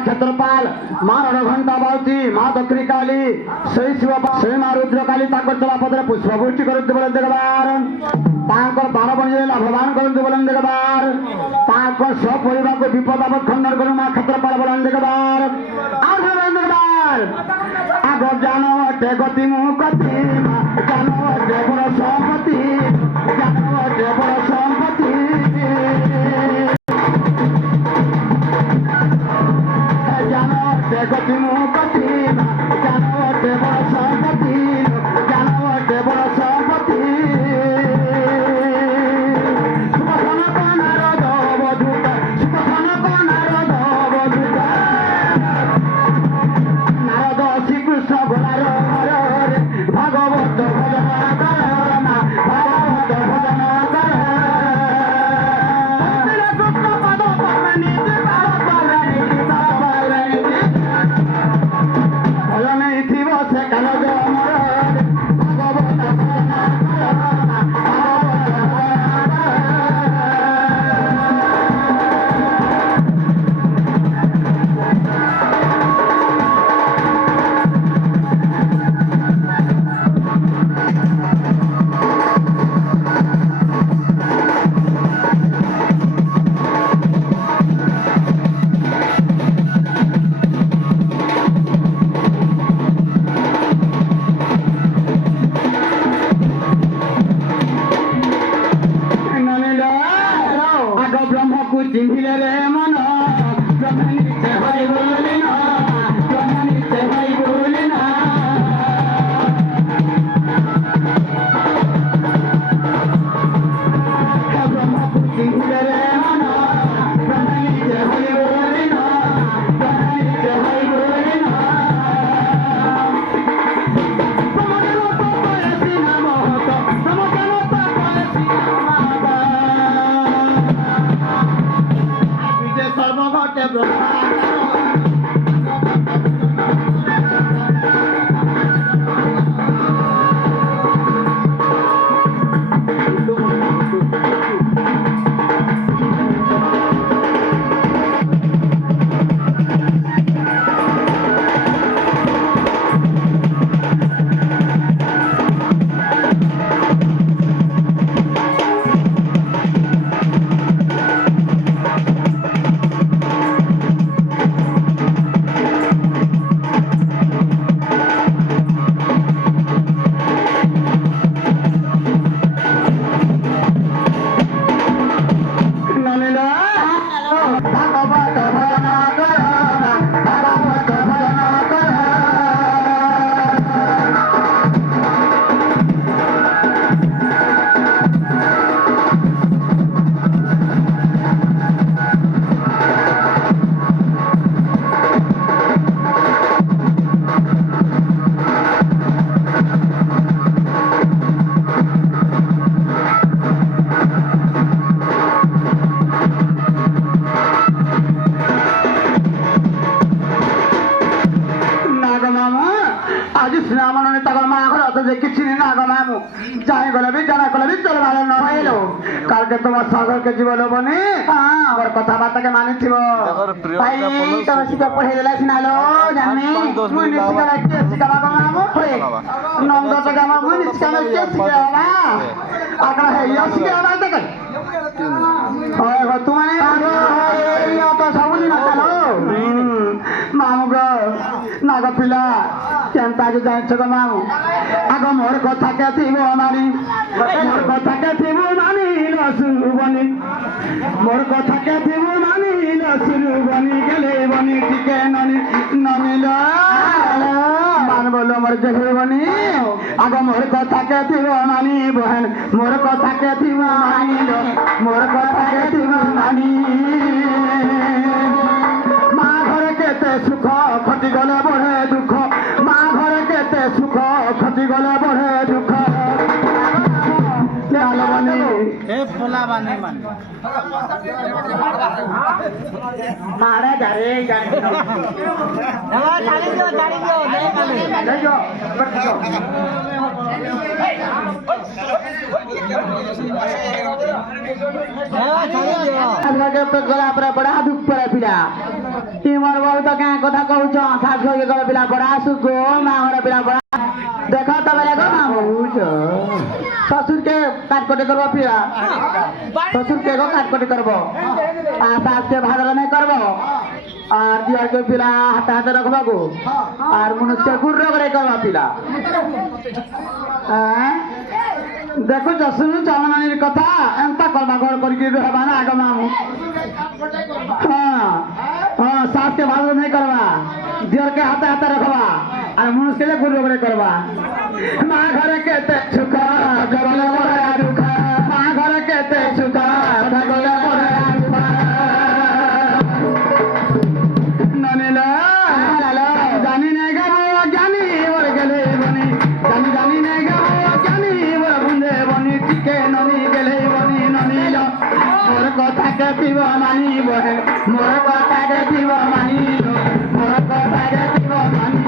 क्षेत्रपाल माँ रणघंटा बाउती माँ दक्षिणी काली सही शिव सही माँ रुद्र काली चला पदरे पुष्पवृष्टि करते बोले देखबार बार बजे लाभवान करते बोले देखबार सपरिवार को विपद आपद खंडन कर माँ क्षेत्रपाल बोले देखबार आग जानो गति मुहति जानो देवर संपत्ति जानो देवर संपत्ति गति मुहति जानो देवर संपत्ति जानो देवर संपत्ति सुखन कनार दबधूत सुखन कनार दबधूत नारद श्रीकृष्ण भोलार भागवत भजन कर भागवत भजन कर पद पद भजन से काल কৃষ্ণ মনে তখন মা ঘর অত যে কিছু না গো মামু যাই গেলে বি জানা গেলে বি চলে ভালো না হইলো কালকে তোমার সাগরকে জীবন বনি আমার কথাবার্তাকে মানিছিব ভাই তোমার শিক্ষা পড়ে দিলে শোনালো জানি মুই নিশ্চিকা কে শিখাবা গো মামু নন্দ তো গামা মুই নিশ্চিকা কে শিখাবা আকরা হে ইয়া শিখাবা দেখে হয় গো তুমি এই অত সাবুনি না চালো মামু গো নাগা পিলা কেনতা যে জানছ গো মামু আগ মোর কথা কে থিব মানি মোর কথা কে থিব মানি রসুল বনি মোর কথা কে থিব মানি রসুল বনি গেলে বনি টিকে ননি নমিল মান বলো মোর গেলে বনি আগ মোর কথা কে থিব মানি বহন মোর কথা কে থিব মানি মোর কথা কে থিব মানি মা ঘরে কেতে সুখ ক্ষতি গলে বড়ে দুঃখ মা ঘরে কেতে সুখ ক্ষতি গলে বড়ে দুঃখ बड़ा दुख पड़े पिला मोर बहु तो क्या कथा कहूँ सास गले पिला बड़ा सुख माँ पिला बड़ा देख तो बेले गो ससुर के काटकटी करब पिला ससुर के काटकटी करब सास के भादर नहीं करब और दियर के पिला हाथ हाथ रखबा को और मनुष्य के गुर्र करे करबा पिला देखो जसुनु चमनानी कथा एंता करबा घर करके रहबा ना आगे मामू हाँ हाँ सास के भादर नहीं करबा दियर के हाथ हाथ रखबा और मनुष्य के गुर्र करे करबा माँ घर के ते सुखा गले बड़े दुख माँ घर के ते सुखा गले बड़े दुख ननीला जानी नहीं गो ज्ञानी वर गले बनी जानी जानी नहीं गो ज्ञानी वर बुंदे बनी टिके ननी गले बनी ननीला मोर कथा के पीव मानी बहे मोर कथा के पीव मानी मोर कथा के पीव मानी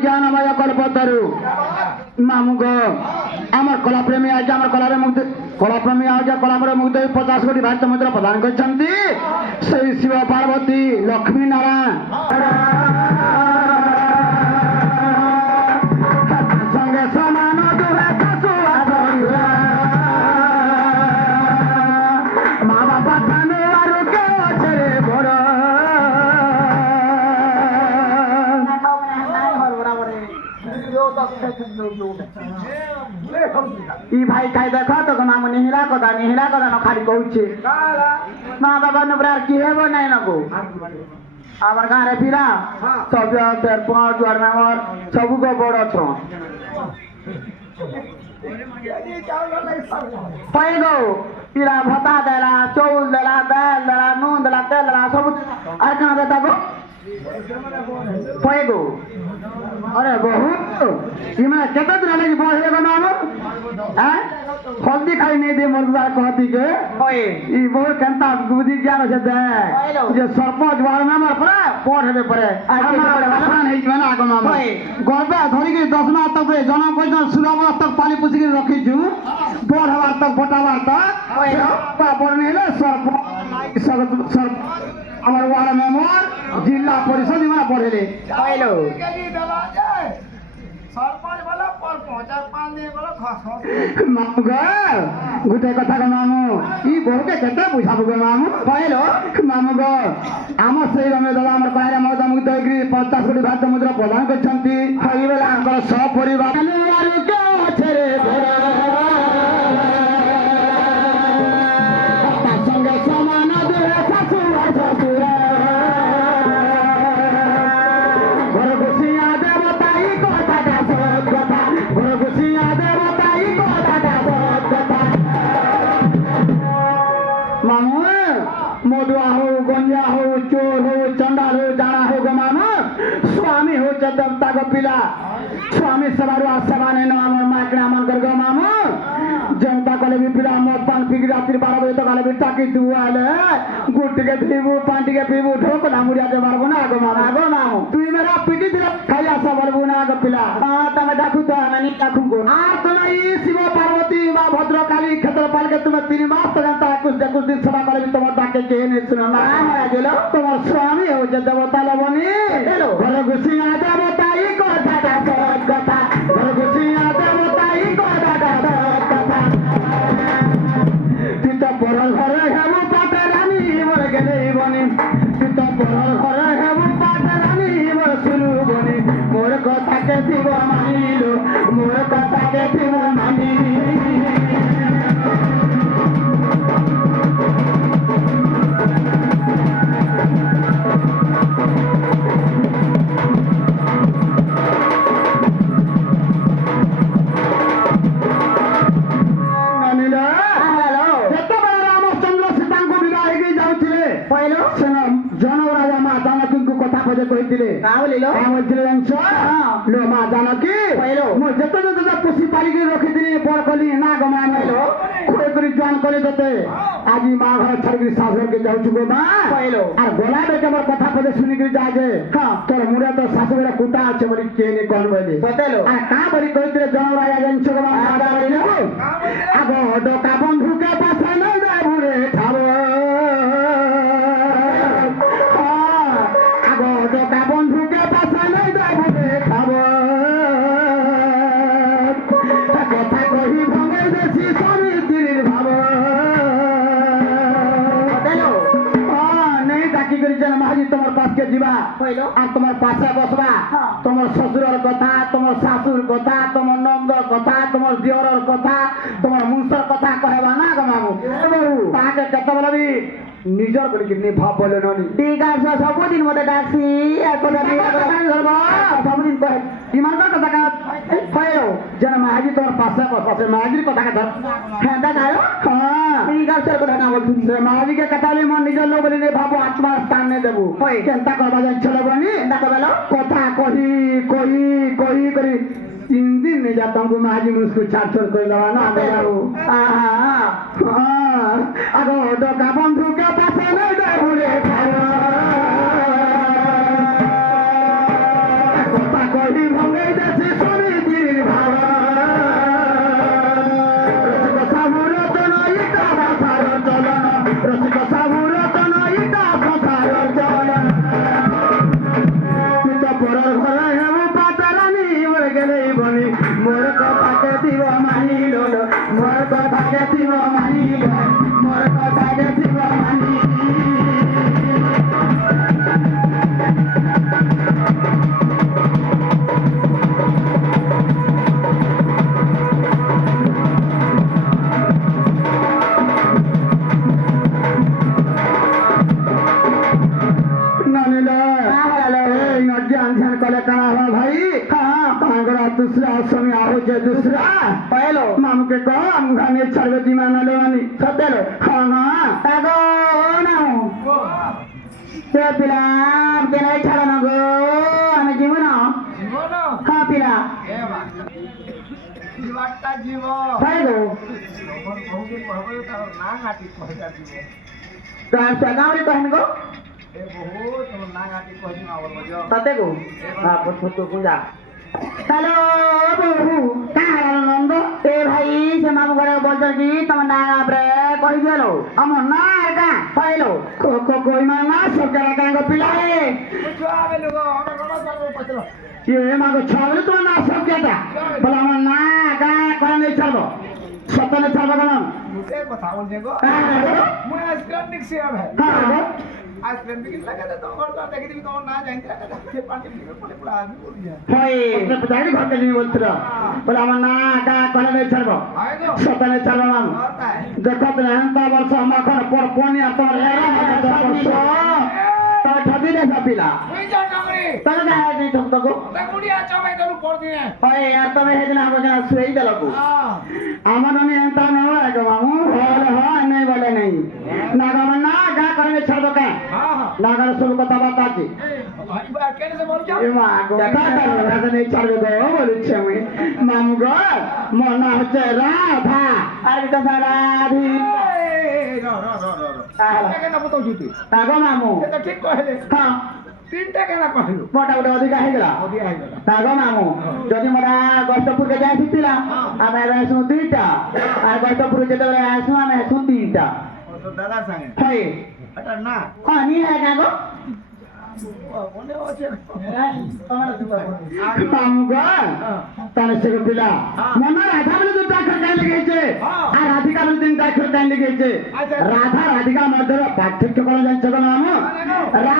ज्ञानमय कल्पतरु मामू गो आमर कला प्रेमी आज आमर कलारे मुग्ध कला प्रेमी आज कलामरे मुग्ध 50 कोटी भारत मुद्रा प्रदान करछंती सेई शिव पार्वती लक्ष्मी नारायण संगे समान दुहे सासु माँ बापा थाने आरु के छरे बड़ ई भाई खाई देख तो मामू निहिला कदा न खाली कहूचे माँ बाबा नबरार की हेबो नहीं नको आवर गाँव रे फिरा सब सरपंच जुआर मेम्बर सब को बड़ छ पैगो पिला भत्ता देला चौल देला दाल देला नून देला तेल देला सब और कहाँ देता गो पैगो अरे बहुत इमा केते दिन लगी बढ़े गो मामू हैं हल्दी खाई नहीं दे मर्दार कहती के ओए ई बहुत केंता बुद्धि ज्ञान से दे जे सरपंच वार मेंबर परे पढ़े परे आ के आसान है बना गो मामू गरबा धरी के 10 माह तक जन्म पर्यंत सुरावा तक पाली पुसी के रखी छु बोर हवा तक बटावा तक ओए पा पढ़ने ले सर আমার ওয়ার্ড মেম্বার जिला परिषद में पढ़े हेलो सरपंच वाला पर पहुंचा 5 दिन वाला खास मामू ग गुटे कथा ग मामू ई बहुके केते बुझाबो ग मामू हेलो मामू ग आम सेई रमे दादा हमर पायरा मौदा मुक्त एग्री 50 कोटी भारत मुद्रा प्रदान करछंती हई बेला हमर सब परिवार के छरे भरा संगे समान दुहे सासु ससुरा ଆଗ ପିଲା ସ୍ୱାମୀ ସେବାରୁ ଆସେବା ନେନ ଆମର ମାଇକିଣା ମାନଙ୍କର ଗো ମାମୁ ଯେନ୍ତା କଲେ ବି ପିଲା ମଦ ପାନ ପିକି ରାତ୍ରି 12 ବଜେ ତକ ବି ଟାକି ତୁ ଆଲେ ଗୁଡ଼ ଟିକେ ପିଇବୁ ପାନ ଟିକେ ପିଇବୁ ଢୋକଲା ମୁଡ଼ିଆ ଦେ ମାରବୁ ନା ଆଗ ମାମୁ তুই মেরা পিটি দিলে খাই আসা বলবো না আଗ পিলা তুমি ডাকু তো আমি ডাকু আর তুমি এই শিব পার্বতী বা ভদ্রকালী ক্ষেত্রপালকে তুমি 3 মাস পর্যন্ত कुछ दिन सेवा करे তোমার ডাকে কে নে শুনো না গেল তোমার স্বামী ও যে দেবতা লবনি ঘরে ঘুষিয়া দেবতাই কথা কথা ঘরে ঘুষিয়া দেবতাই কথা কথা তুই তো বড় ঘরে হেবু পাতে রানী মরে গেলে বনি তুই তো বড় ঘরে হেবু পাতে রানী মরে শুরু বনি মোর কথা কে দিব মানিলো মোর কথা কে দিব মানি কইতিলে কাউলিলো কামজলে জানছ লো মা জানো কি কইলো মো যত যত পুষি পালিকে রখি দিলি বড় কলি না গমা কইলো কই করি জোয়ান কলি দতে আজি মা ঘর ছাড়ি শাশুড় কে যাউछु গো মা কইলো আর গোলা বেকে মোর কথা পদে শুনি কি যায় যে হ্যাঁ তোর মুড়ে তো শাশুড়ের কুটা আছে বলি কে নি কোন বলি বতেলো আর কা বলি কইতিলে জন রাজা জানছ গো মা দাদা বলিলো আগো ডকা বন্ধুকে পাছা না যাবুরে ঠাবো ডকা বন্ধুকে পাছা নাই যাবুরে খাবো কথা কহি ভঙ্গাই দেছি স্বামীর ভাব নেই ডাকি করি যেন মাঝি তোমার পাশকে যা আর তোমার পাশে বসবা তোমার শ্বশুরের কথা তোমার শাশুর কথা তোমার নন্দর কথা তোমার দিওরের কথা তোমার মুসর কথা কহেবা না গমাবু তাকে কত বলবি নিজর করে কিনে ভাব বলে ননি ঠিক আছে সবদিন মতে ডাকছি এখন আমি সবদিন কহে ইমানদার কথা কা কইও যেন মাঝি তোমার পাশে পাশে মাঝির কথা কা ধর হ্যাঁ দেখাও হ্যাঁ ঠিক আছে কথা না বলছি মাঝিকে কাটালে মন নিজর লোক বলে ভাবো আত্মার স্থান নে দেবো কই কেনতা করবা যাচ্ছিল বনি দেখা বেলো কথা কহি কহি কহি করি 3 दिन में जाता हूँ माजी मुझको छाड़ छोड़ कर लगा ना अगो डोका बंधु के पास नहीं दे भूले কথা কহি ভঙ্গে দেশে স্বামী দিন ভাবা রসিক সাবুরত নইটা ভাষার চলন রসিক সাবুরত নইটা ভাষার চলন তুই তো পরের ঘরে হেবু পাতারানি মরে গেলে বনি মোর কথাকে দিব মানিল মোর কথাকে দিব মানিল মোর কথাকে দিব মানি दूसरा समय आओ जे दूसरा पहलो मामू के को हमने छड़वे जी मान लो मानी सतेलो हां हां तागो ना ते पिला के नहीं छड़ा ना गो हमें जीवन हां पिला ए बा जीवटा जीव पहलो बहुके कहबो तार ना घाटी कहजा जीव कान से गावरी कहन गो ए बहुत तो ना घाटी कहजी आवल मजो तते गो हां पुछ पूजा हेलो बहू कहाँ नंद ए भाई से मामू घरे बोल जी तुम ना आपरे कही दिलो हम ना का पहलो को कोई माना सब जगह का पिला है जो आवे लोग हम रोड पर पचलो ये मागो छावले तो ना सब क्या था भला हम ना का कहां नहीं चलबो सतने चलबो कम मुझे बताओ देखो मैं आइसक्रीम निक से अब है हां आइसक्रीम भी लगा दे तो और तो देखि तो ना जाइंते के पानी पड़े पड़ा आदमी बोल दिया होय अपने पताड़ी घर के नहीं बोलतरा बोला हम ना का कने नहीं चलबो सतने चलबो हम देखो तो हंता वर्ष हम अखन पर कोनी आ तोर एरा तो ठगी दे सपिला ओई जा डंगरी तने ना है नहीं तुम तो को गुड़िया चमै तो पड़ दिए होय यार तमे हेदिन हम जना सुई देलको हां आमन ने हंता न हो रे मामू बोले हो नहीं बोले नहीं ना गमन ना का कने छड़बो का हां লাগার সব কথাবার্তা আছে এমা গো দেখা তার নেই চালু গো বলছি আমি মামু গো মনা হচ্ছে রাধা আর কথা রাধি তাগো মামু ঠিক কহিলে হ্যাঁ তিনটা কেন কহিল মোটামুটি ଅଧିକା ହେଇଗଲା ତାଗ ମାମୁ ଯଦି ମୋଟା ଗଷ୍ଟପୁରକେ ଯାଇଥିଲା ଆମେ ଏବେ ଆସୁ ଦୁଇଟା ଆଉ ଗଷ୍ଟପୁର ଯେତେବେଳେ ଆସୁ ଆମେ ଆସୁ ତିନିଟା দাদার সঙ্গে ହଏ এটা না ହଁ ନି ହେ କାଗ মনে আছে ମାମୁ ଗ ତାହେଲେ ସେ ପିଲା ମନ ରାଧା ବୋଲି ଦୁଇଟା ଅକ୍ଷର କାହିଁ ଲେଖେଇଛେ ଆଉ ରାଧିକା ବୋଲି ତିନିଟା ଅକ୍ଷର କାହିଁ ଲେଖେଇଛେ ରାଧା ରାଧିକା ମଧ୍ୟରେ ପାର୍ଥକ୍ୟ କଣ ଜାଣିଛ କଣ ମାମୁ ରା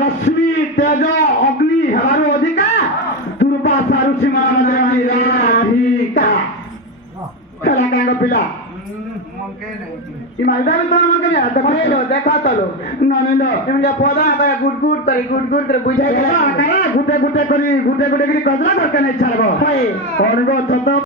ରଶ୍ମି ତେଜ ଅଗ୍ନି ହେବାରୁ ଅଧିକା ଦୁର୍ବାସା ଋଷି ମାନଙ୍କର ରାଧିକା ହେଲା କାହିଁକ ପିଲା ಈ ಮೈದಾನ ଦେଖ ତলো ନନିନ୍ଦ ଏମିତି ପଦ ଗୁଟ ଗୁଟ କରି ବୁଝାଇ ଗୁଟେ ଗୁଟେ କରି ଗଜରା ଦରକାର ନାହିଁ ଛାଡବ